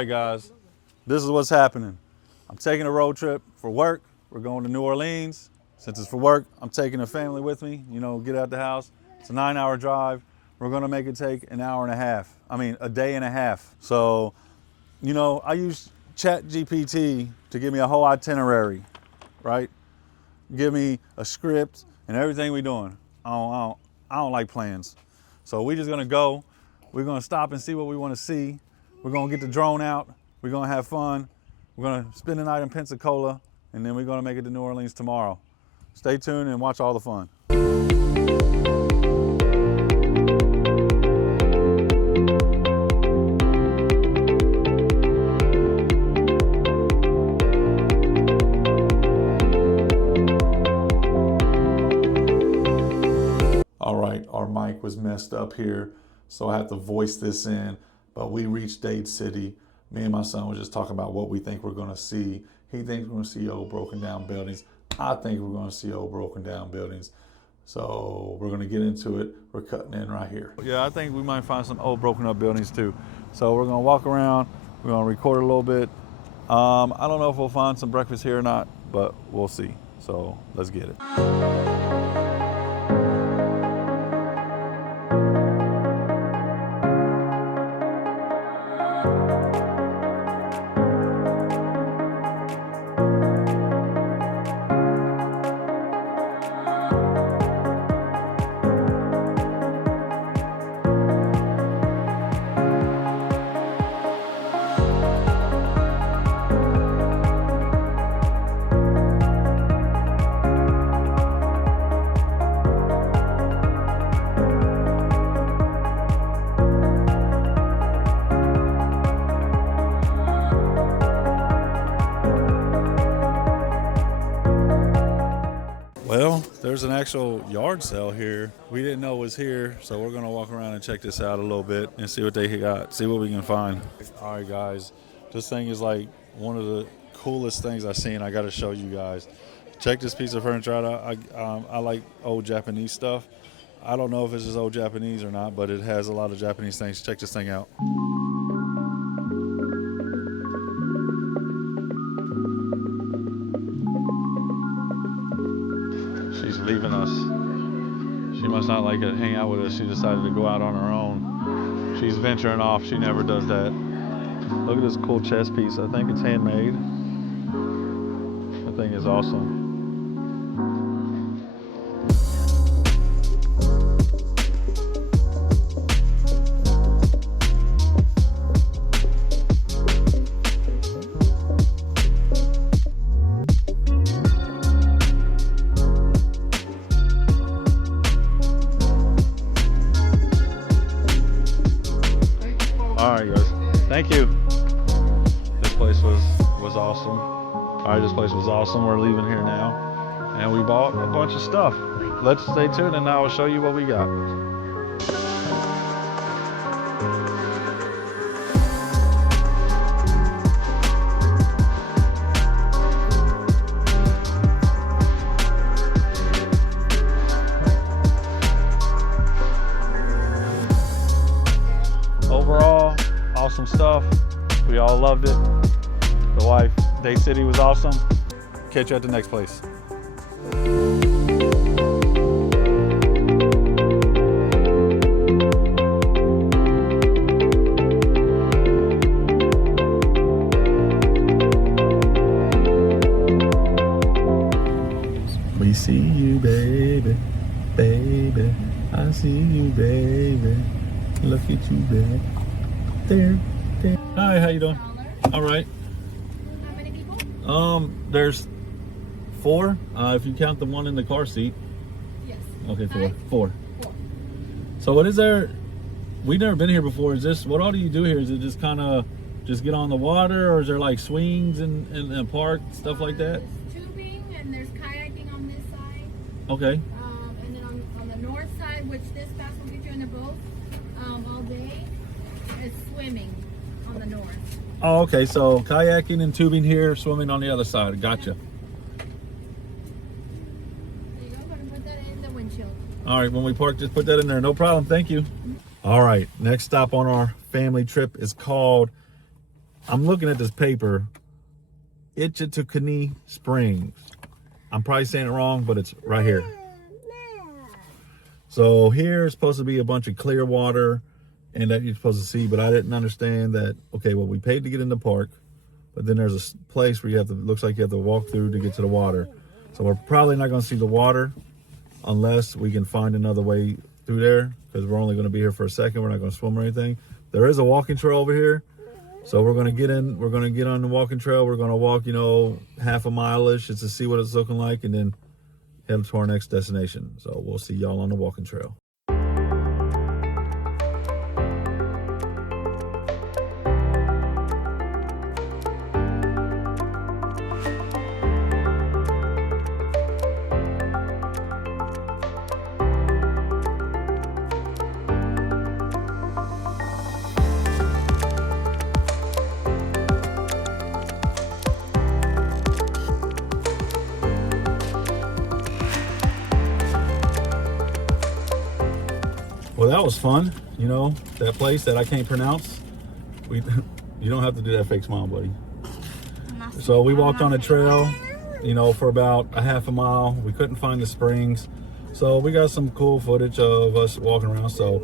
right, guys, this is what's happening. I'm taking a road trip for work. We're going to New Orleans. Since it's for work, I'm taking the family with me, you know, get out the house. It's a 9-hour drive. We're gonna make it take an hour and a half. I mean, a day and a half. So, you know, I use ChatGPT to give me a whole itinerary, right? Give me a script and everything we're doing. I don't like plans. So we're just gonna go. We're gonna stop and see what we wanna see. We're gonna get the drone out. We're gonna have fun. We're gonna spend the night in Pensacola, and then we're gonna make it to New Orleans tomorrow. Stay tuned and watch all the fun. All right, our mic was messed up here, so I have to voice this in, but we reached Dade City. Me and my son were just talking about what we think we're gonna see. He thinks we're gonna see old broken down buildings. I think we're gonna see old broken down buildings. So we're gonna get into it. We're cutting in right here. Yeah, I think we might find some old broken up buildings too. So we're gonna walk around, we're gonna record a little bit. I don't know if we'll find some breakfast here or not, but we'll see. So let's get it. Well, there's an actual yard sale here. We didn't know it was here, so we're gonna walk around and check this out a little bit and see what they got, see what we can find. All right, guys, this thing is like one of the coolest things I've seen. I gotta show you guys. Check this piece of furniture out. I like old Japanese stuff. I don't know if this is old Japanese or not, but it has a lot of Japanese things. Check this thing out. She's leaving us. She must not like to hang out with us. She decided to go out on her own. She's venturing off. She never does that. Look at this cool chess piece. I think it's handmade. That thing is awesome. All right, guys. Thank you. This place was awesome. All right, this place was awesome. We're leaving here now, and we bought a bunch of stuff. Let's stay tuned, and I will show you what we got. Overall, awesome stuff. We all loved it. The wife, Dade City was awesome. Catch you at the next place. We see you, baby, baby. I see you, baby. Look at you, baby. There. Hi, how you doing? All right. How many people? There's 4. If you count the one in the car seat. Yes. Okay, 4. 5? 4. 4. So what is there? We've never been here before. Is this, what all do you do here? Is it just kind of just get on the water, or is there like swings and park, stuff like that? There's tubing and there's kayaking on this side. Okay. And then on the north side, which this bus will get you in a boat all day, is swimming on the north. Oh, okay. So kayaking and tubing here, swimming on the other side. Gotcha. There you go. I'm going to put that in the windshield. All right. When we park, just put that in there. No problem. Thank you. All right. Next stop on our family trip is called I'm looking at this paper, Itchitucknee Springs. I'm probably saying it wrong, but it's right here. So here is supposed to be a bunch of clear water and that you're supposed to see, but I didn't understand that, okay, well, we paid to get in the park, but then there's a place where you have to, looks like you have to walk through to get to the water. So we're probably not gonna see the water unless we can find another way through there, because we're only gonna be here for a second. We're not gonna swim or anything. There is a walking trail over here. So we're gonna get in, we're gonna get on the walking trail. We're gonna walk, you know, half a mile-ish just to see what it's looking like, and then head to our next destination. So we'll see y'all on the walking trail. Well, that was fun. You know, that place that I can't pronounce. You don't have to do that fake smile, buddy. So we walked on a trail, you know, for about a half a mile. We couldn't find the springs. So we got some cool footage of us walking around. So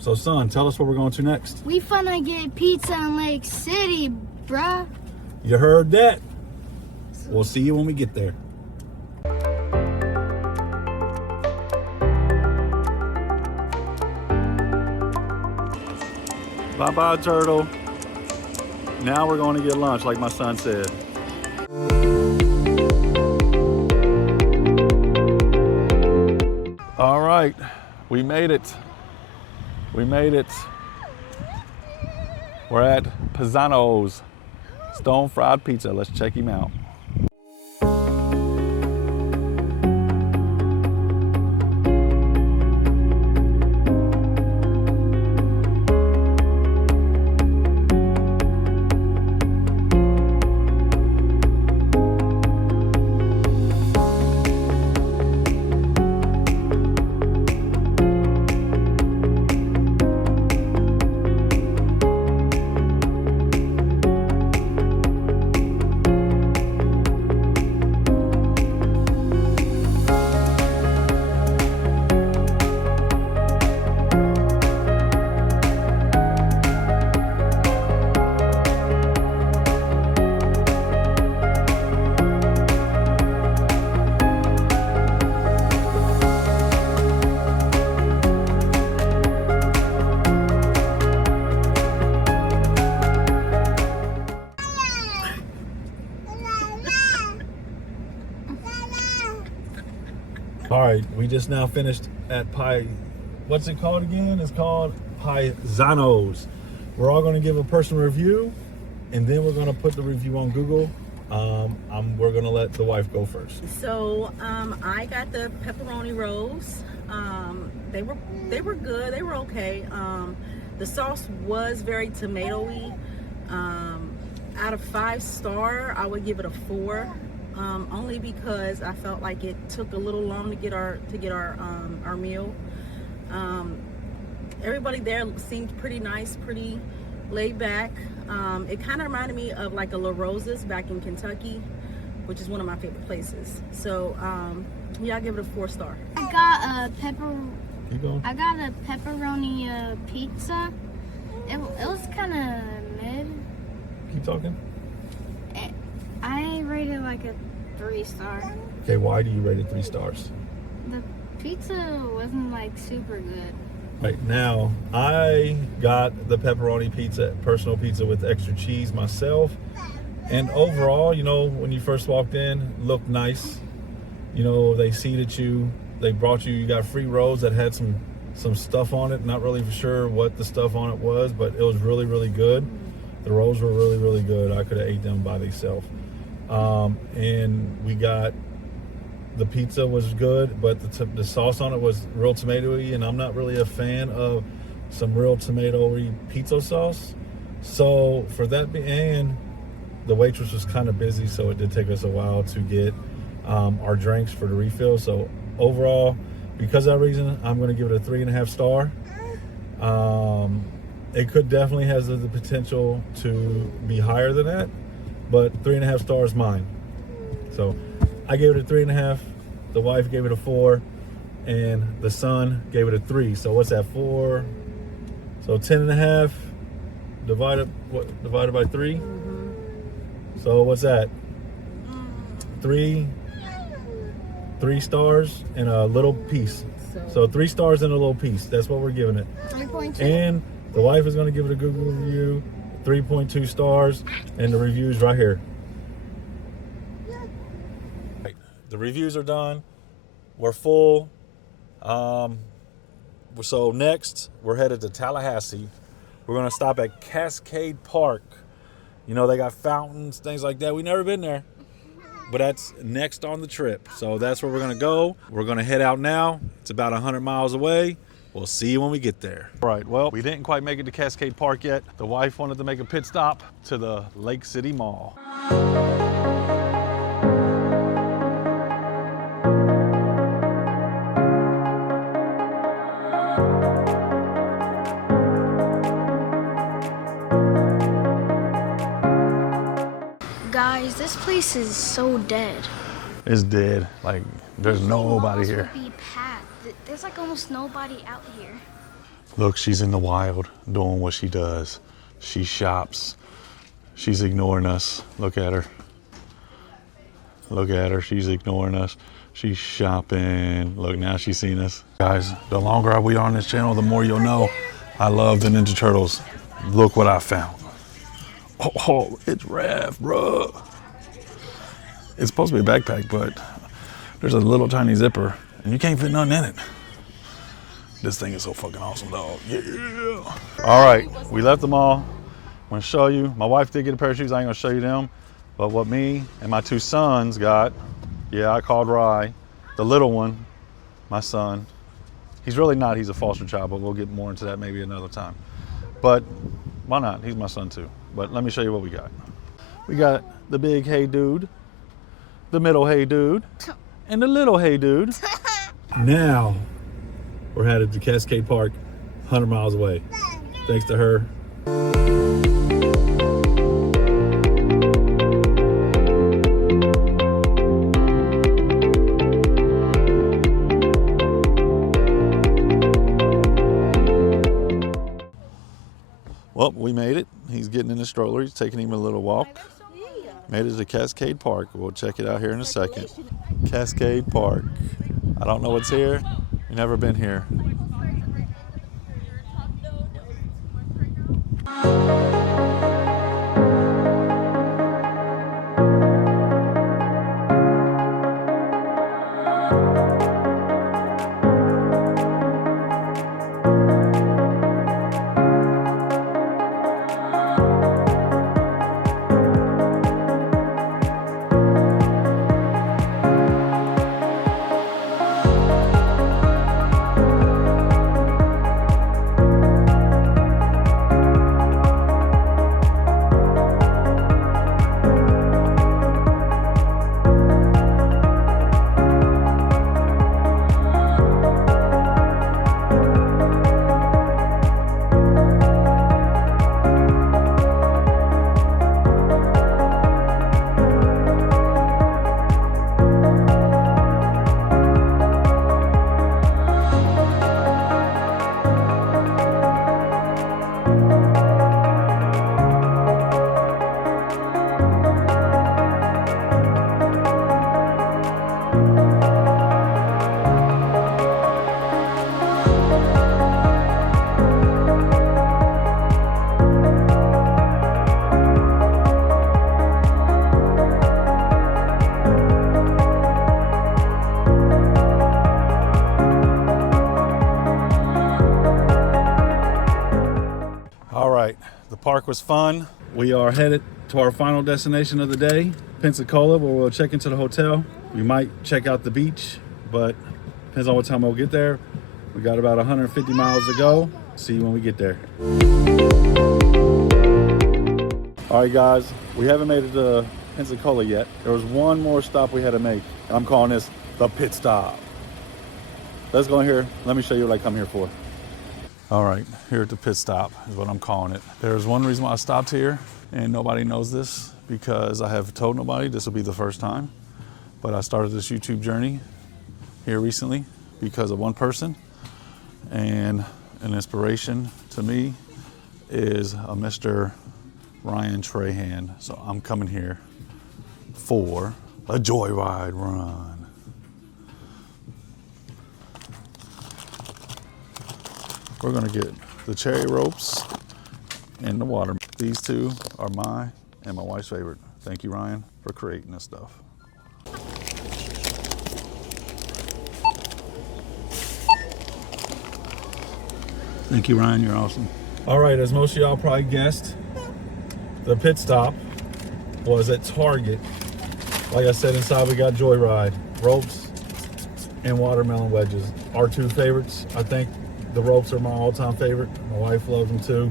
son, tell us where we're going to next. We finna get pizza in Lake City, bruh. You heard that. We'll see you when we get there. Bye-bye, turtle. Now we're going to get lunch, like my son said. All right, we made it. We made it. We're at Pisano's Stone Fried Pizza. Let's check him out. All right, we just now finished at what's it called again? It's called Pisano's. We're all gonna give a personal review, and then we're gonna put the review on Google. We're gonna let the wife go first. So I got the pepperoni rolls. They were good. They were okay. The sauce was very tomatoey. Out of 5-star, I would give it a 4. Only because I felt like it took a little long to get our meal. Everybody there seemed pretty nice, pretty laid back. It kind of reminded me of like a La Rosa's back in Kentucky, which is one of my favorite places. So yeah, I give it a 4-star. I got a Keep going. I got a pepperoni pizza. It was kind of mid. Keep talking. I rated like a 3-star. Okay, why do you rate it 3 stars? The pizza wasn't like super good. Right now, I got the pepperoni pizza, personal pizza with extra cheese myself. And overall, you know, when you first walked in, looked nice. You know, they seated you, they brought you got free rolls that had some stuff on it. Not really for sure what the stuff on it was, but it was really, really good. The rolls were really, really good. I could have ate them by themselves. And we got, the pizza was good, but the sauce on it was real tomatoey, and I'm not really a fan of some real tomatoey pizza sauce. So for that, and the waitress was kind of busy, so it did take us a while to get our drinks for the refill. So overall, because of that reason, I'm going to give it a 3.5 star. It could definitely has the potential to be higher than that, but 3.5 stars mine. So I gave it a 3.5. The wife gave it a 4, and the son gave it a 3. So what's that? 4. So 10.5 divided by 3. Mm-hmm. So what's that? 3 stars and a little piece. So 3 stars and a little piece. That's what we're giving it. 3.2. And the wife is going to give it a Google review, 3.2 stars, and the review's right here. Right. The reviews are done. We're full. So next, we're headed to Tallahassee. We're going to stop at Cascade Park. You know, they got fountains, things like that. We've never been there, but that's next on the trip. So that's where we're going to go. We're going to head out now. It's about 100 miles away. We'll see you when we get there. All right, well, we didn't quite make it to Cascade Park yet. The wife wanted to make a pit stop to the Lake City Mall. Guys, this place is so dead. It's dead. Like, there's nobody here. Would be packed. There's like almost nobody out here. Look, she's in the wild doing what she does. She shops. She's ignoring us. Look at her. Look at her. She's ignoring us. She's shopping. Look, now she's seen us. Guys, the longer we are on this channel, the more you'll know I love the Ninja Turtles. Look what I found. Oh, it's Raph, bro. It's supposed to be a backpack, but there's a little tiny zipper, and you can't fit nothing in it. This thing is so fucking awesome, dog. Yeah. All right, we left the mall. I'm gonna show you. My wife did get a pair of shoes. I ain't gonna show you them. But what me and my 2 sons got, yeah, I called Rye, the little one, my son. He's really not, he's a foster child, but we'll get more into that maybe another time. But why not? He's my son too. But let me show you what we got. We got the big hey dude, the middle hey dude, and the little hey dude. Now, we're headed to Cascade Park, 100 miles away. Thanks to her. Well, we made it. He's getting in the stroller. He's taking him a little walk. Made it to Cascade Park. We'll check it out here in a second. Cascade Park. I don't know what's here. You've never been here. The park was fun. We are headed to our final destination of the day, Pensacola, where we'll check into the hotel. We might check out the beach, but depends on what time we'll get there. We got about 150 miles to go. See you when we get there. All right, guys, we haven't made it to Pensacola yet. There was one more stop we had to make, and I'm calling this the pit stop. Let's go in here. Let me show you what I come here for. All right, here at the pit stop is what I'm calling it. There's one reason why I stopped here, and nobody knows this because I have told nobody. This will be the first time. But I started this YouTube journey here recently because of one person, and an inspiration to me is a Mr. Ryan Trahan. So I'm coming here for a joyride run. We're gonna get the cherry ropes and the water. These two are my and my wife's favorite. Thank you, Ryan, for creating this stuff. Thank you, Ryan, you're awesome. All right, as most of y'all probably guessed, the pit stop was at Target. Like I said, inside we got Joyride, ropes, and watermelon wedges. Our two favorites. I think the ropes are my all-time favorite. My wife loves them too.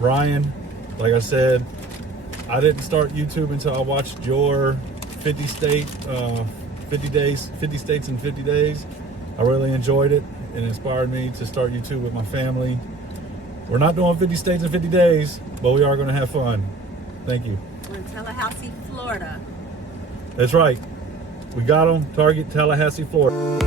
Ryan, like I said, I didn't start YouTube until I watched your 50 states in 50 days. I really enjoyed it. It inspired me to start YouTube with my family. We're not doing 50 states in 50 days, but we are going to have fun. Thank you. We're in Tallahassee, Florida. That's right. We got them. Target, Tallahassee, Florida.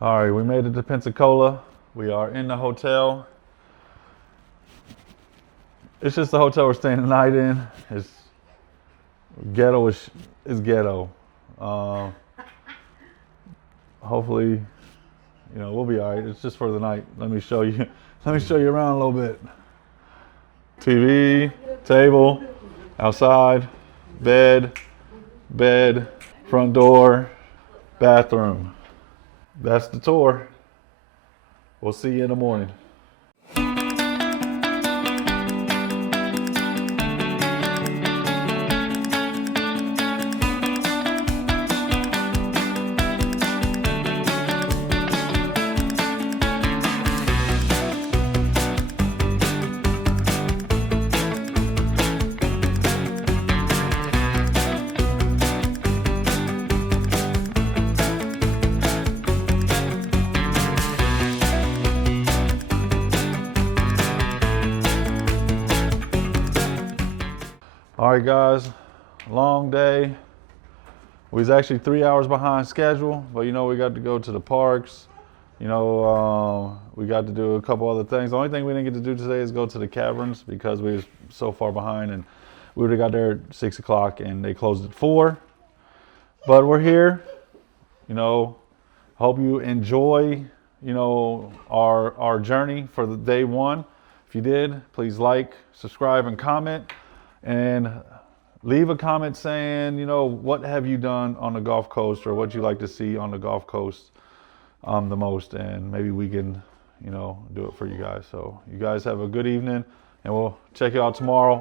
All right, we made it to Pensacola. We are in the hotel. It's just the hotel we're staying the night in. It's ghetto. It's ghetto. Hopefully, we'll be all right. It's just for the night. Let me show you. Let me show you around a little bit. TV, table, outside, bed, front door, bathroom. That's the tour. We'll see you in the morning. All right, guys, long day. We was actually 3 hours behind schedule, but we got to go to the parks. We got to do a couple other things. The only thing we didn't get to do today is go to the caverns because we was so far behind, and we would have got there at 6 o'clock and they closed at 4. But we're here. Hope you enjoy, our journey for the day one. If you did, please like, subscribe, and comment. And leave a comment saying, what have you done on the Gulf Coast or what you like to see on the Gulf Coast the most. And maybe we can, do it for you guys. So you guys have a good evening and we'll check you out tomorrow